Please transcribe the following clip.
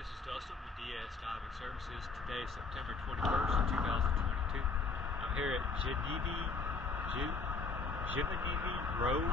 This is Dustin with DS Diving Services. Today is September 21st, 2022. I'm here at Genieveve Road.